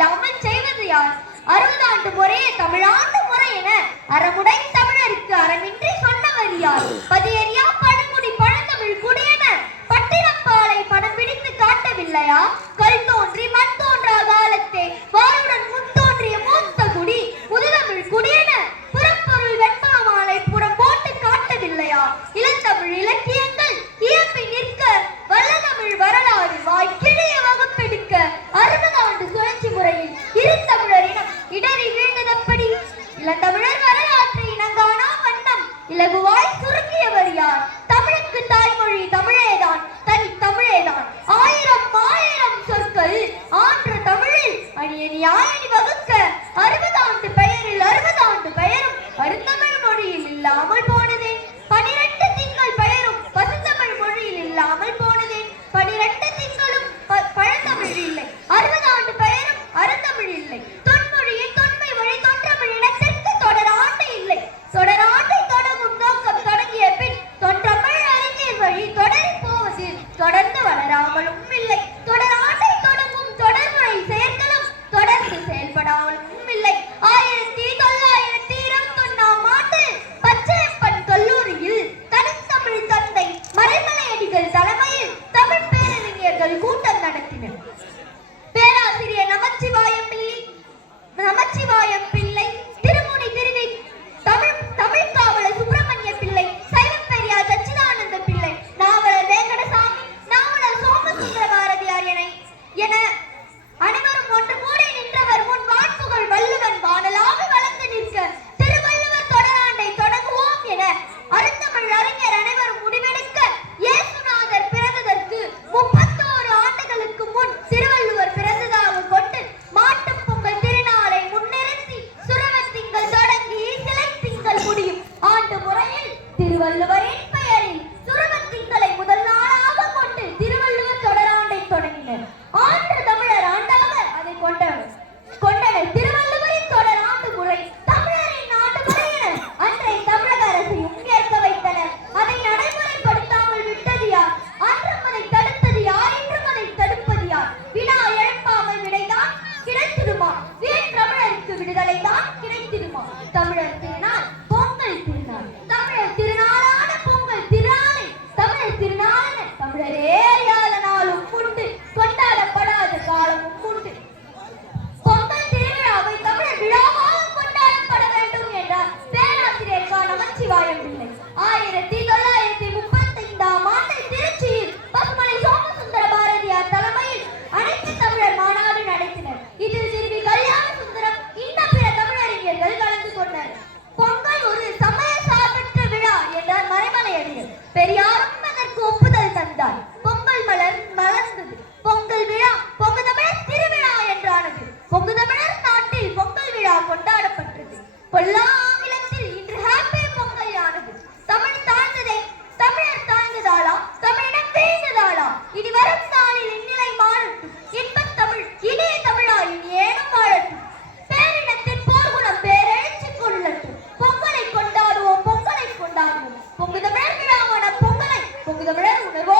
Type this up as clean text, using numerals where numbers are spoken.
இல்லாமல் செய்வது யார்? 60 ஆண்டு முறையே தமிழாண்டு முறை என அறமுடை தமிழருக்கு அறமின்றி சொன்னவர் யார்? பதியறியா பழங்குடி பழந்தமிழ் குடியென பட்டினப்பாலை படம் பிடித்து காட்டவில்லையா? கல் தோன்றி மண் தோன்றா காலத்தே வாருடன் முன் தோன்றிய மூத்த குடி முதுதமிழ் குடியென புறப்பொருள் வெண்பாமாலை புறம் போட்டு காட்டவில்லையா? இளந்தமிழ் இலக்கியங்கள் இயம்பி நிற்க வல்லதமிழ் வரலாறு வாய்க்கிழிய வகுப்பெடுக்க 60 ஆண்டு சுழற்சி முறையில் இருந்தமிழரினம் இடறி வீழ்ந்ததப்படி? இளந்தமிழர் வரலாற்றை இனங்காணா வண்ணம் இலகுவாய் சுருக்கியவர் யார்? தமிழுக்கு தாய்மொழி தமிழேதான், தனி தமிழேதான். ஆயிரம் சொற்கள் ஆன்ற தமிழில் அணியணி வகுக்க 60 ஆண்டு பெயரில் 60 ஆண்டு பெயரும் அருந்தமிழ் மொழியில் இல்லாமல் போனதே. 12 திங்கள் பெயரும் பசுந்தமிழ் மொழியில் இல்லாமல் போனதே. 12 திங்களும் பழந்தமிழ் இல்லை, 60 ஆண்டு பெயரும் அருந்தமிழ் இல்லை. தொன்மொழியின் தொன்மை வழி தொன்றமிழ் இனத்திற்கு தொடராண்டு இல்லை. தொடராண்டை தொடங்கும் நோக்கம் தொடங்கிய பின் தொன்றமிழ் அறிஞர் வழி தொடரி போவது தொடர்ந்து வளராமலும் இல்லை. தொடராண்டை தொடங்கும் தொடர்முறை செயற்களும் தொடர்ந்து செயல்படாமலும் இல்லை. 1921ஆம் ஆண்டு பச்சையப்பன் கல்லூரியில் தனித்தமிழ் தந்தை மறைமலையடிகள் தலைமையில் தமிழ் பேரறிஞர்கள் கூட்டம் நடத்தினர். பேராசிரியர் நமச்சிவாயம் பிள்ளை, திருமுனி திருவி தமிழ் காவலர் சுப்பிரமணிய பிள்ளை, சைவப்பெரியார் சச்சிதானந்த பிள்ளை, நாவலர் வேங்கடசாமி, நாவலர் சோமசுந்தர பாரதியார் என அனைவரும் ஒன்று கூடி நின்றவர் முன் வான்புகழ் வள்ளுவன் வானலாக வளர்ந்து நிற்க திருவள்ளுவர் தொடராண்டை தொடங்குவோம் என அருந்தமிழ் அறிஞர் அனைவரும் முடிவெடுக்க இயேசுநாதர் பிறந்ததற்கு 31 ஆண்டுகளுக்கு முன் திருவள்ளுவர் பிறந்ததாக கொண்டு மாட்டுப் பொங்கல் திருநாளை முன்னிறுத்தி சுரவத் திங்கள் தொடங்கி சிலை திங்கள் முடியும் ஆண்டு முறையில் திருவள்ளுவரின் பெயரில் சுரவத் திங்களை முதல் நாளாக கொண்டு திருவள்ளுவர் தொடராண்டை தொடங்கினர். ஆண்டு தமிழர் ஆண்டாக அதை கொண்டனர். திருவள்ளுவரின் தொடர் ஆண்டு முறை தமிழரின் ஆண்டு முறை என அன்றை தமிழக அரசையும் ஏற்க வைத்தனர். அதை நடைமுறைப்படுத்தாமல் விட்டது யார்? அன்றும் அதை தடுத்தது யார்? இன்றும் அதை தடுப்பது யார்? வினா எழுப்பாமல் விடைதான் கிடைத்திடுமா? வீண் தமிழருக்கு விடுதலை தான் கிடைத்திடுமா? தமிழர் திருநாள் பொங்கல் திருநாள், தமிழர் திருநாளான பொங்கல் திருநாளை தமிழர் திருநாள் என தமிழரே அறியாத நாளும் உண்டு, கொண்டாடப்படாத காலமும் உண்டு. பொங்கல் திருவிழாவை தமிழர் விழாவாக கொண்டாடப்பட வேண்டும் என்றார் பேராசிரியர் நமச்சிவாயம் பிள்ளை. 1935ஆம் ஆண்டில் திருச்சியில் பசுமலை சோமசுந்தர பாரதியார் தலைமையில் அனைத்து தமிழர் மாநாடு நடத்தினர். இதில் சிறுவி கல்யாண சுந்தரம் இன்னும் பிற தமிழறிஞர்கள் கலந்து கொண்டனர். பொங்கல் ஒரு சமய சார்பற்ற விழா என்றார் மறைமலையடிகள். பெரியாரும் அதற்கு ஒப்புதல் தந்தார். பொங்கல் மலர்ந்தது. பொங்கல் விழா பொங்கு தமிழர் திருவிழா என்றானது. பொங்கு தமிழர் நாட்டில் பொங்கல் விழா கொண்டாடப்பட்டது. பொல்லா ஆங்கிலத்தில் இன்று ஹாப்பி பொங்கல் ஆனது. தமிழ் தாழ்ந்ததே, தமிழர் தாழ்ந்ததாளா? தமிழிடம் வீழ்ந்ததாளா? இனி வரும் நாளில் இந்நிலை மாறட்டும். இன்பத் தமிழ் இனிய தமிழா இனி ஏனும் வாழட்டும். பேரினத்தின் போர்க்குணம் பேரெழுச்சி கொள்ளட்டும். பொங்கலை கொண்டாடுவோம், பொங்கலை கொண்டாடுவோம். பொங்கு தமிழர் விழாவான பொங்கலை பொங்கு தமிழர் உணர்வோம்.